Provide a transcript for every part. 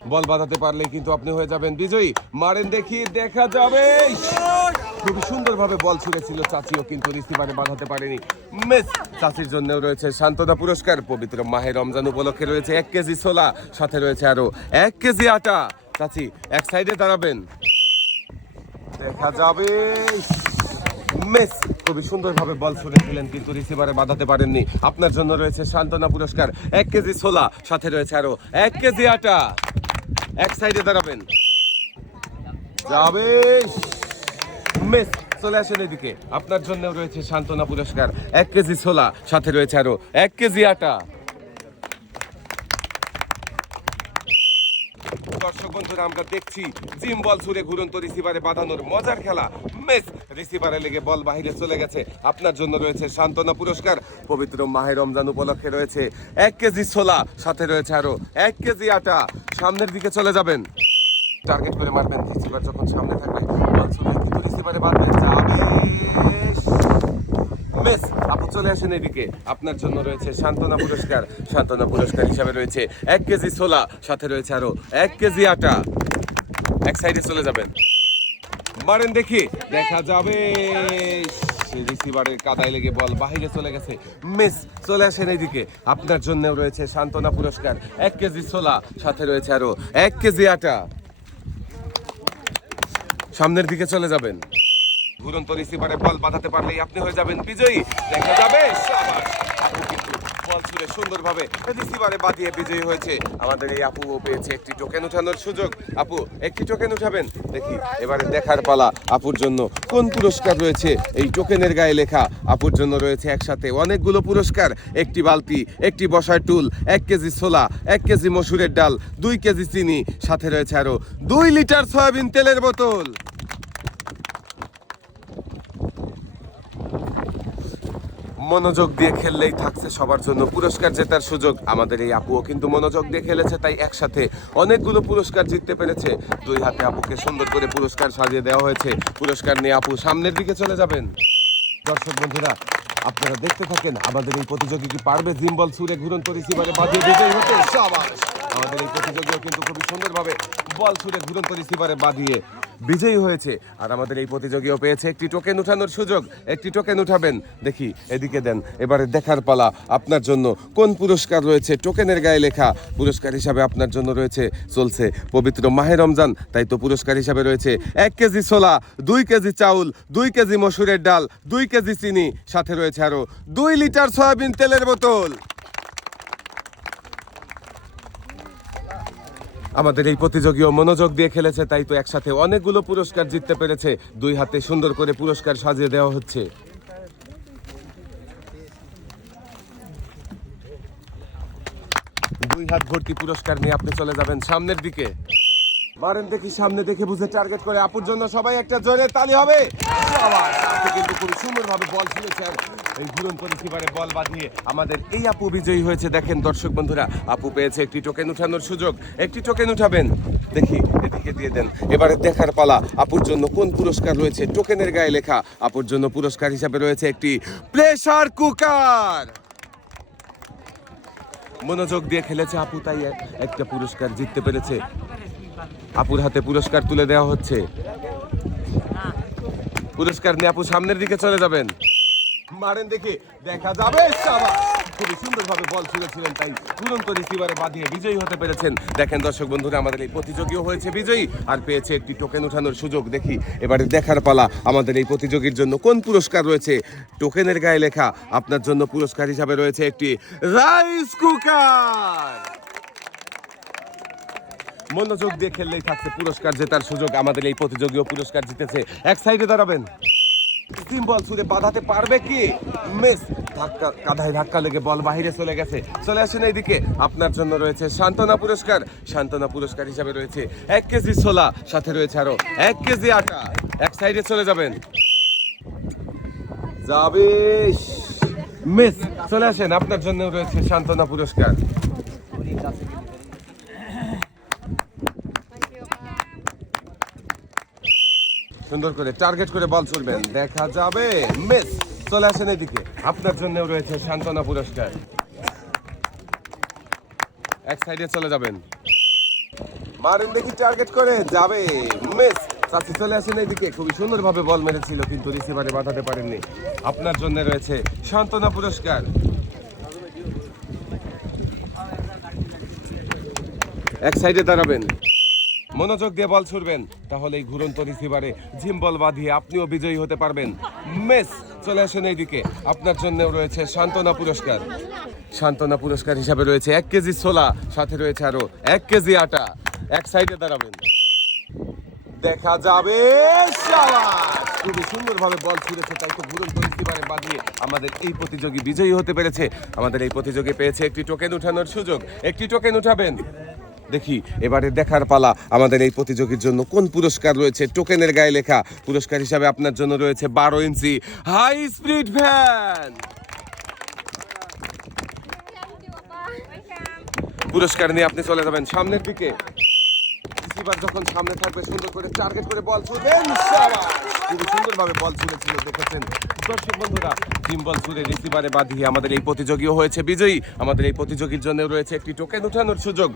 বল বাঁধাতে পারলে কিন্তু আপনি হয়ে যাবেন বিজয়ী। মারেন দেখি, দেখা যাবে। খুবই সুন্দরভাবে বল ছুঁড়েছিল চাচিও কিন্তু রিসিভারে বাঁধাতে পারেনি। মিস, চাচির জন্য রয়েছে সান্ত্বনা পুরস্কার। পবিত্র মাহে রমজান উপলক্ষে রয়েছে এক কেজি ছোলা, সাথে রয়েছে আরও এক কেজি আটা। চাচি, এক সাইডে দাঁড়াবেন। দেখা যাবে। মিস, খুবই সুন্দরভাবে বল ছুঁড়েছিলেন কিন্তু রিসিভারে বাঁধাতে পারেননি। আপনার জন্য রয়েছে সান্ত্বনা পুরস্কার, এক কেজি ছোলা, সাথে রয়েছে আরও এক কেজি আটা। এক সাইডে দাঁড়াবেন। যাবে মিস, চলে আসেন এদিকে। আপনার জন্য রয়েছে সান্ত্বনা পুরস্কার। এক কেজি ছোলা, সাথে রয়েছে আরও এক কেজি আটা। দর্শক ধরে আমরা দেখছি জিম বল ছুড়ে ঘুরন্ত রিসিভারে বাঁধানোর মজার খেলা। মেস রিসিভারে লেগে বল বাহিরে চলে গেছে। আপনার জন্য রয়েছে সান্ত্বনা পুরস্কার। পবিত্র মাহে রমজান উপলক্ষে রয়েছে এক কেজি ছোলা, সাথে রয়েছে আরও এক কেজি আটা। সামনের দিকে চলে যাবেন। টার্গেট করে মারবেন রিসিভার, যখন সামনে থাকবে, বল ছুড়ে রিসিভারে বাঁধবেন। যাবে মিস আপু চলে আসেন এদিকে। আপনার জন্য রয়েছে সান্ত্বনা পুরস্কার। সান্ত্বনা পুরস্কার হিসাবে রয়েছে এক কেজি ছোলা, সাথে রয়েছে আরও এক কেজি আটা। এক সাইডে চলে যাবেন। মারেন দেখি, দেখা যাবে। রিসিভারের কাদায় লেগে বল বাহিরে চলে গেছে। মিস, চলে আসেন এইদিকে আপনার জন্য রয়েছে সান্ত্বনা পুরস্কার। এক কেজি ছোলা, সাথে রয়েছে আরও এক কেজি আটা। সামনের দিকে চলে যাবেন। ঘুরন্ত রিসিভারে বল বাঁধাতে পারলেই আপনি হয়ে যাবেন বিজয়ী। দেখা যাবে। আপু কিন্তু সুন্দরভাবে রিসিভারে বাঁধিয়ে বিজয়ী হয়েছে। আমাদের এই আপুও পেয়েছে একটি টোকেন উঠানোর সুযোগ। আপু, একটি টোকেন উঠাবেন? দেখি, এবারে দেখার পালা। আপুর জন্য কোন পুরস্কার রয়েছে? এই টোকেনের গায়ে লেখা, আপুর জন্য রয়েছে একসাথে অনেকগুলো পুরস্কার। একটি বালতি, একটি বসার টুল, এক কেজি ছোলা, এক কেজি মসুরের ডাল, দুই কেজি চিনি, সাথে রয়েছে আরও দুই লিটার সয়াবিন তেলের বোতল। মনোযোগ দিয়ে খেললেই থাকছে সবার জন্য পুরস্কার জেতার সুযোগ। আমাদের এই আপুও কিন্তু মনোযোগ দিয়ে খেলেছে, তাই একসাথে অনেকগুলো পুরস্কার জিততে পেরেছে। দুই হাতে আপুকে সুন্দর করে পুরস্কার সাজিয়ে দেওয়া হয়েছে। পুরস্কার নিয়ে আপু সামনের দিকে চলে যাবেন। দর্শক বন্ধুরা, আপনারা দেখতে থাকেন, আমাদের এই প্রতিযোগী কি পারবে? জিম্বল ছুড়ে ঘুরন্ত রিসিভারে বাজিয়ে বিজয়ী হতে আমাদের এই প্রতিযোগীও কিন্তু খুবই সুন্দরভাবে বল ছুড়ে ঘুরন্ত রিসিভারে বাঁধিয়ে বিজয়ী হয়েছে। আর আমাদের এই প্রতিযোগীও পেয়েছে একটি টোকেন উঠানোর সুযোগ। একটি টোকেন উঠাবেন। দেখি, এদিকে দেন। এবারে দেখার পালা আপনার জন্য। কোন পুরস্কার রয়েছে? টোকেনের গায়ে লেখা পুরস্কার হিসাবে আপনার জন্য রয়েছে। চলছে পবিত্র মাহে রমজান, তাই তো পুরস্কার হিসাবে রয়েছে। এক কেজি ছোলা, দুই কেজি চাউল, দুই কেজি মসুরের ডাল, দুই কেজি চিনি। সাথে রয়েছে আরও দুই লিটার সয়াবিন তেলের বোতল। আমাদের এই প্রতিযোগীও মনোযোগ দিয়ে খেলেছে, তাই তো একসাথে অনেকগুলো পুরস্কার জিততে পেরেছে। দুই হাতে সুন্দর করে পুরস্কার সাজিয়ে দেওয়া হচ্ছে। দুই হাত ভর্তি পুরস্কার নিয়ে আপনি চলে যাবেন সামনের দিকে। মারেন দেখি, সামনে দেখে বুঝে টার্গেট করে। আপুর জন্য সবাই একটা জোরে তালি হবে। কিন্তু খুব সুন্দরভাবে বল ছুঁড়েছেন। এই ঘুরন্ত রিসিভারে বল বাঁধিয়ে। আমাদের এই আপু বিজয়ী হয়েছে। দেখেন দর্শক বন্ধুরা, আপু পেয়েছে একটি টোকেন উঠানোর সুযোগ। একটি টোকেন উঠাবেন। দেখি, এদিকে দিয়ে দেন। এবারে দেখার পালা। আপুর জন্য কোন পুরস্কার রয়েছে? টোকেনের গায়ে লেখা। আপুর জন্য পুরস্কার হিসাবে রয়েছে একটি প্রেসার কুকার মনোযোগ দিয়ে খেলেছে আপু, তাই একটা পুরস্কার জিততে পেরেছে। আপুর হাতে পুরস্কার তুলে দেওয়া হচ্ছে। পুরস্কার নিয়ে আপু সামনের দিকে চলে যাবেন। মারেন দেখি, দেখা যাবে। খুবই সুন্দরভাবে বল ছুঁড়েছিলেন তাই তুরন্ত রিসিভারে বাঁধিয়ে বিজয়ী হতে পেরেছেন। দেখেন দর্শক বন্ধুরা, আমাদের এই প্রতিযোগীও হয়েছে বিজয়ী আর পেয়েছে একটি টোকেন উঠানোর সুযোগ। দেখি, এবারে দেখার পালা আমাদের এই প্রতিযোগীর জন্য। কোন পুরস্কার রয়েছে? টোকেনের গায়ে লেখা। আপনার জন্য পুরস্কার হিসাবে রয়েছে একটি রাইস কুকার মনোযোগ দিয়ে খেললেই থাকছে পুরস্কার জেতার সুযোগ। আমাদের এই প্রতিযোগীও পুরস্কার জিতেছে। এক সাইডে দাঁড়াবেন। তিন বল ছুড়ে বাঁধাতে পারবে কি? মিস, ধাক্কা কাঁধায় ধাক্কা লেগে বল বাহিরে চলে গেছে। চলে আসেন এইদিকে। আপনার জন্য রয়েছে সান্ত্বনা পুরস্কার। সান্ত্বনা পুরস্কার হিসাবে রয়েছে এক কেজি ছোলা, সাথে রয়েছে আরও এক কেজি আটা। এক সাইডে চলে যাবেন। যাবে মিস, চলে আসেন। আপনার জন্য রয়েছে সান্ত্বনা পুরস্কার। সুন্দর করে টার্গেট করে বল ছুড়বেন। দেখা যাবে। মিস, চলে আসেন এদিকে। আপনার জন্য রয়েছে সান্ত্বনা পুরস্কার। এক সাইডে চলে যাবেন। মারেন দেখি টার্গেট করে, যাবে। মিস, চাচি চলে আসেন এইদিকে খুবই সুন্দরভাবে বল মেরেছিল, কিন্তু রিসিভারে বাঁধাতে পারেননি। আপনার জন্য রয়েছে সান্ত্বনা পুরস্কার। এক সাইডে দাঁড়াবেন। মনোযোগ দিয়ে বল ছুড়বেন। তাহলে এই ঘুরন্ত রিসিভারে জিম বল বাঁধিয়ে আপনিও বিজয়ী হতে পারবেন। মেস, চলে আসেন এইদিকে। আপনার জন্য রয়েছে সান্ত্বনা পুরস্কার। সান্ত্বনা পুরস্কার হিসাবে রয়েছে এক কেজি ছোলা, সাথে রয়েছে আরও এক কেজি আটা। এক সাইডে দাঁড়াবেন। দেখা যাবে! খুবই সুন্দরভাবে বল ছুঁড়েছে, তাই তো ঘুরন্ত রিসিভারে বাঁধিয়ে আমাদের এই প্রতিযোগী বিজয়ী হতে পেরেছে। আমাদের এই প্রতিযোগী পেয়েছে একটি টোকেন উঠানোর সুযোগ। একটি টোকেন উঠাবেন। দেখি, এবারে দেখার পালা আমাদের এই প্রতিযোগীর জন্য। কোন পুরস্কার রয়েছে? টোকেনের গায়ে লেখা। পুরস্কার হিসাবে আপনার জন্য রয়েছে বারো ইঞ্চি হাই স্পিড ভ্যান। পুরস্কার নিয়ে আপনি চলে যাবেন সামনের দিকে। রিসিভার যখন সামনে থাকবে, সুন্দর করে টার্গেট করে বল ছুড়বেন! খুবই সুন্দরভাবে বল ছুড়েছিল দেখেছেন? দর্শক বন্ধুরা টিম বল ছুড়ে রিসিভারে বাঁধিয়ে আমাদের এই প্রতিযোগীও হয়েছে বিজয়ী। আমাদের এই প্রতিযোগীর জন্য রয়েছে একটি টোকেন উঠানোর সুযোগ।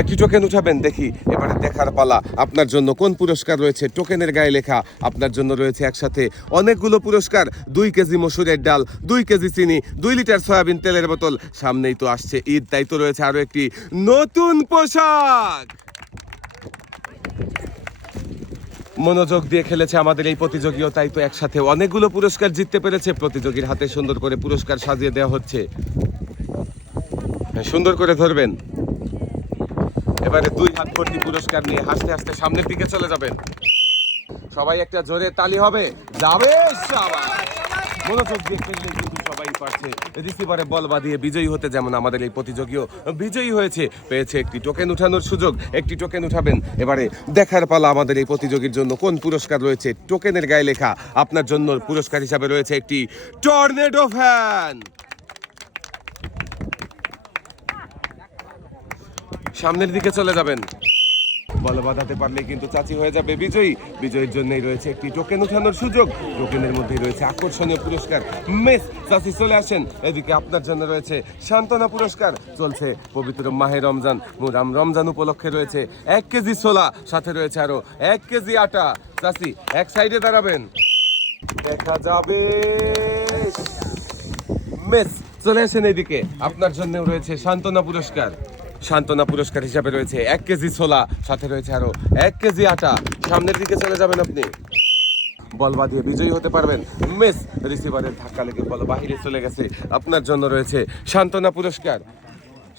একটি টোকেন উঠাবেন দেখি। এবারে দেখার পালা। আপনার জন্য কোন পুরস্কার রয়েছে? টোকেনের গায়ে লেখা আপনার জন্য রয়েছে একসাথে অনেকগুলো পুরস্কার। দুই কেজি মসুরের ডাল দুই কেজি চিনি দুই লিটার সয়াবিন তেলের বোতল। সামনেই তো আসছে ঈদ তাই তো রয়েছে আরও একটি নতুন পোশাক। মনোযোগ দিয়ে খেলেছে আমাদের এই প্রতিযোগীও তাই তো একসাথে অনেকগুলো পুরস্কার জিততে পেরেছে। প্রতিযোগীর হাতে সুন্দর করে পুরস্কার সাজিয়ে দেওয়া হচ্ছে। হ্যাঁ, সুন্দর করে ধরবেন। এবারে দুই হাত ভর্তি পুরস্কার নিয়ে হাসতে হাসতে সামনের দিকে চলে যাবেন। সবাই একটা জোরে তালি হবে। যাবে সবাই। পারছে। রিসিভারে বল বিজয়ী হতে যেমন আমাদের এই বিজয়ী হয়েছে। পেয়েছে একটি টোকেন উঠানোর সুযোগ। একটি টোকেন উঠাবেন। এবারে দেখার পালা আমাদের এই প্রতিযোগীর জন্য। কোন পুরস্কার রয়েছে? টোকেনের গায়ে লেখা। আপনার জন্য পুরস্কার হিসাবে রয়েছে একটি টর্নেডো ফ্যান। সামনের দিকে চলে যাবেন। বল বাঁধাতে পারলে কিন্তু চাচি হয়ে যাবে বিজয়ী। বিজয়ীর জন্যই রয়েছে একটি টোকেন উঠানোর সুযোগ। টোকেনের মধ্যে রয়েছে আকর্ষণীয় পুরস্কার। মেস, চাচি চলে আসেন। এদিকে আপনার জন্য রয়েছে সান্ত্বনা পুরস্কার। চলছে পবিত্র মাহে রমজান। মুরাম রমজান উপলক্ষে রয়েছে এক কেজি ছোলা, সাথে রয়েছে আরও এক কেজি আটা। চাচি, এক সাইডে দাঁড়াবেন। দেখা যাবে। মেস, চলে আসেন এদিকে। আপনার জন্য রয়েছে সান্ত্বনা পুরস্কার। সান্ত্বনা পুরস্কার হিসাবে রয়েছে। এক কেজি ছোলা, সাথে রয়েছে আরও এক কেজি আটা। সামনের দিকে চলে যাবেন আপনি। বল বাঁধিয়ে বিজয়ী হতে পারবেন। মেস রিসিভারের ধাক্কা লেগে বল বাহিরে চলে গেছে। আপনার জন্য রয়েছে সান্ত্বনা পুরস্কার।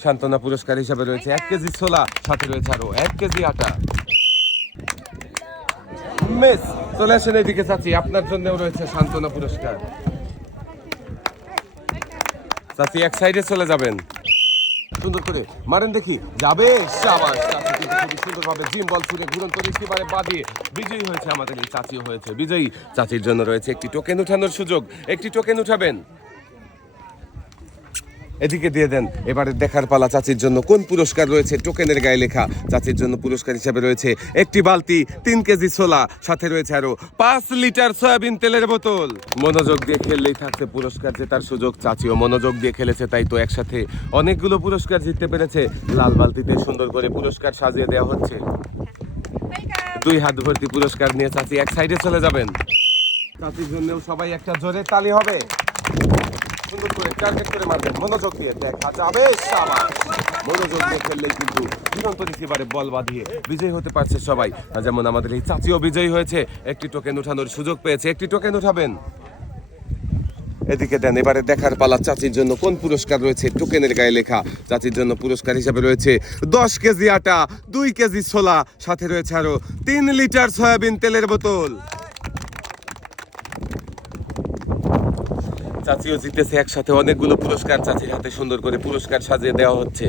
সান্ত্বনা পুরস্কার হিসাবে রয়েছে এক কেজি ছোলা, সাথে রয়েছে আরও এক কেজি আটা। মেস, চলে আসেন এদিকে চাচি। আপনার জন্যও রয়েছে সান্ত্বনা পুরস্কার। চাচি, এক সাইডে চলে যাবেন। সুন্দর করে মারেন দেখি। যাবে? শাবাশ চাচি কিন্তু সুন্দরভাবে জিম বল ছুড়ে ঘুরন্ত রিসিভারে বাদিয়ে বিজয়ী হয়েছে আমাদের এই চাচিও হয়েছে। বিজয়ী চাচির জন্য রয়েছে একটি টোকেন উঠানোর সুযোগ। একটি টোকেন উঠাবেন। এদিকে দিয়ে দেন, এবারে দেখার পালা চাচির জন্য। কোন পুরস্কার রয়েছে? টোকেনের গায়ে লেখা। চাচির জন্য পুরস্কার হিসাবে রয়েছে একটি বালতি, তিন কেজি ছোলা, সাথে রয়েছে আরও পাঁচ লিটার সয়াবিন তেলের বোতল। মনোযোগ দিয়ে খেললেই থাকছে পুরস্কার জেতার সুযোগ। চাচিও মনোযোগ দিয়ে খেলেছে, তাই তো একসাথে অনেকগুলো পুরস্কার জিততে পেরেছে। লাল বালতিতে সুন্দর করে পুরস্কার সাজিয়ে দেওয়া হচ্ছে। দুই হাত ভর্তি পুরস্কার নিয়ে চাচি এক সাইডে চলে যাবেন। চাচির জন্যও সবাই একটা জোরে তালি হবে। সুন্দর করে টার্গেট করে মারবেন। মনোযোগ দিয়ে দেখা যাবে মনোযোগ দিয়ে খেললেই কিন্তু দুরন্ত রিসিভারে বল বাঁধিয়ে বিজয়ী হতে পারছে সবাই। যেমন আমাদের এই চাচিও বিজয়ী হয়েছে, একটি টোকেন উঠানোর সুযোগ পেয়েছে। একটি টোকেন উঠাবেন এদিকে দেন, এবারে দেখার পালা চাচির জন্য কোন পুরস্কার রয়েছে? টোকেনের গায়ে লেখা। চাচির জন্য পুরস্কার হিসাবে রয়েছে দশ কেজি আটা, দুই কেজি ছোলা, সাথে রয়েছে আরও তিন লিটার সয়াবিন তেলের বোতল। চাচিও জিতেছে একসাথে অনেকগুলো পুরস্কার চাচির হাতে সুন্দর করে পুরস্কার সাজিয়ে দেওয়া হচ্ছে।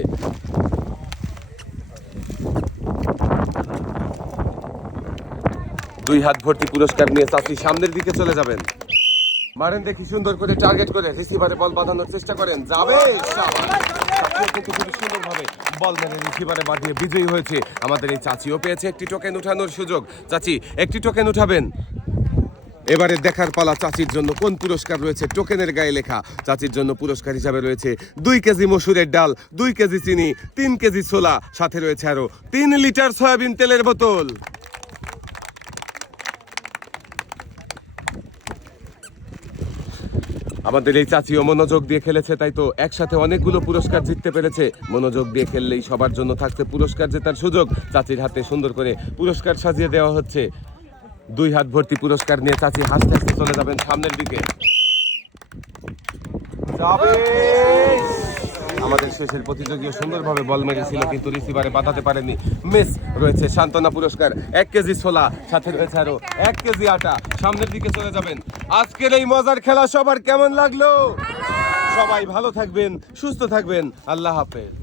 দুই হাত ভর্তি পুরস্কার নিয়ে চাচি সামনের দিকে চলে যাবেন। মারেন দেখি সুন্দর করে টার্গেট করে রিসিভারে বল বাঁধানোর চেষ্টা করেন। যাবে সুন্দরভাবে বল বিজয়ী হয়েছে। আমাদের এই চাচিও পেয়েছে একটি টোকেন উঠানোর সুযোগ। চাচি, একটি টোকেন উঠাবেন। এবারে দেখার পালা চাচির জন্য কোন পুরস্কার রয়েছে? টোকেনের গায়ে লেখা, চাচির জন্য পুরস্কার হিসাবে রয়েছে দুই কেজি মসুরের ডাল, দুই কেজি চিনি, তিন কেজি ছোলা, সাথে রয়েছে আরও তিন লিটার সয়াবিন তেলের বোতল। আমাদের এই চাচিও মনোযোগ দিয়ে খেলেছে, তাই তো একসাথে অনেকগুলো পুরস্কার জিততে পেরেছে। মনোযোগ দিয়ে খেললেই সবার জন্য থাকছে পুরস্কার জেতার সুযোগ। চাচির হাতে সুন্দর করে পুরস্কার সাজিয়ে দেওয়া হচ্ছে। দুই হাত ভর্তি পুরস্কার নিয়ে চাচি হাসতে হাসতে চলে যাবেন সামনের দিকে। আমাদের শেষের প্রতিযোগীও সুন্দরভাবে বল মেরেছিল, কিন্তু রিসিভারে বাঁধাতে পারেনি। মিস, রয়েছে সান্ত্বনা পুরস্কার। এক কেজি ছোলা, সাথে রয়েছে আরও এক কেজি আটা। সামনের দিকে চলে যাবেন। আজকের এই মজার খেলা সবার কেমন লাগল? সবাই ভালো থাকবেন, সুস্থ থাকবেন। আল্লাহ হাফেজ।